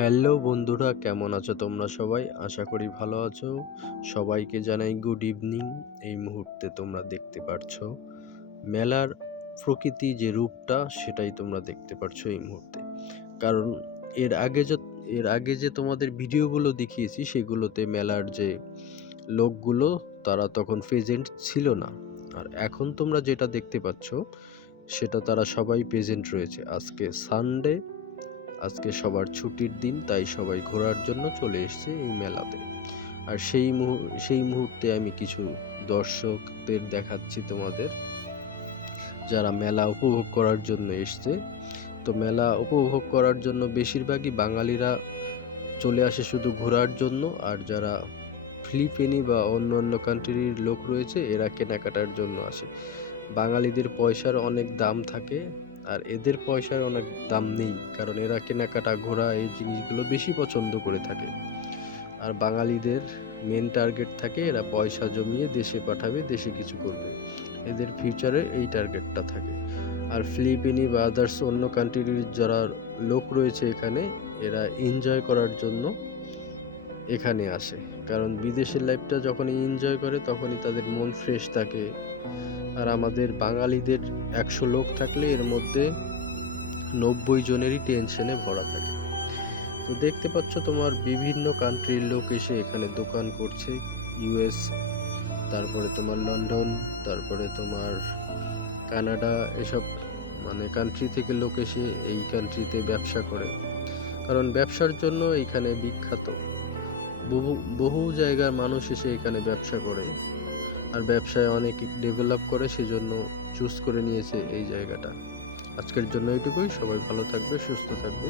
Hello বন্ধুরা, কেমন আছো তোমরা সবাই? আশা করি ভালো আছো। সবাইকে জানাই গুড ইভনিং। এই মুহূর্তে তোমরা দেখতে পারছো মেলার প্রকৃতি যে রূপটা সেটাই তোমরা দেখতে পারছো এই মুহূর্তে। কারণ এর আগে যে এর আগে যে তোমাদের ভিডিওগুলো দেখিয়েছি সেগুলোতে মেলার যে লোকগুলো তারা তখন প্রেজেন্ট ছিল না। আর এখন তোমরা যেটা দেখতে পাচ্ছ সেটা তারা সবাই প্রেজেন্ট রয়েছে। আজকে সানডে, আজকে সবার ছুটির দিন, তাই সবাই ঘোরার জন্য চলে এসেছে এই মেলাতে। আর সেই মুহূর্তে আমি কিছু দর্শকদের দেখাচ্ছি তোমাদের, যারা মেলা উপভোগ করার জন্য এসছে। তো মেলা উপভোগ করার জন্য বেশিরভাগই বাঙালিরা চলে আসে শুধু ঘোরার জন্য, আর যারা ফিলিপিনি বা অন্য অন্য কান্ট্রির লোক রয়েছে এরা কেনাকাটার জন্য আসে। বাঙালিদের পয়সার অনেক দাম থাকে, আর এদের পয়সার অনেক দাম নেই, কারণ এরা কেনাকাটা ঘোরা এই জিনিসগুলো বেশি পছন্দ করে থাকে। আর বাঙালিদের মেন টার্গেট থাকে এরা পয়সা জমিয়ে দেশে পাঠাবে, দেশে কিছু করবে, এদের ফিউচারে এই টার্গেটটা থাকে। আর ফিলিপিনি বা আদার্স অন্য কান্ট্রির যারা লোক রয়েছে এখানে, এরা এনজয় করার জন্য এখানে আসে। কারণ বিদেশের লাইফটা যখনই এনজয় করে তখনই তাদের মন ফ্রেশ থাকে। আর আমাদের বাঙালিদের 100 লোক থাকলে এর মধ্যে 90 জনেরই টেনশনে ভরা থাকে। তো দেখতে পাচ্ছ তোমার বিভিন্ন কান্ট্রির লোক এসে এখানে দোকান করছে। ইউএস, তারপরে তোমার লন্ডন, তারপরে তোমার কানাডা, এসব মানে কান্ট্রি থেকে লোক এসে এই কান্ট্রিতে ব্যবসা করে। কারণ ব্যবসার জন্য এখানে বিখ্যাত। বহু বহু জায়গার মানুষ এসে এখানে ব্যবসা করে, আর ব্যবসায় অনেক ডেভেলপ করে, সেজন্য চুজ করে নিয়েছে এই জায়গাটা। আজকের জন্য এইটুকুই। সবাই ভালো থাকবে, সুস্থ থাকবে।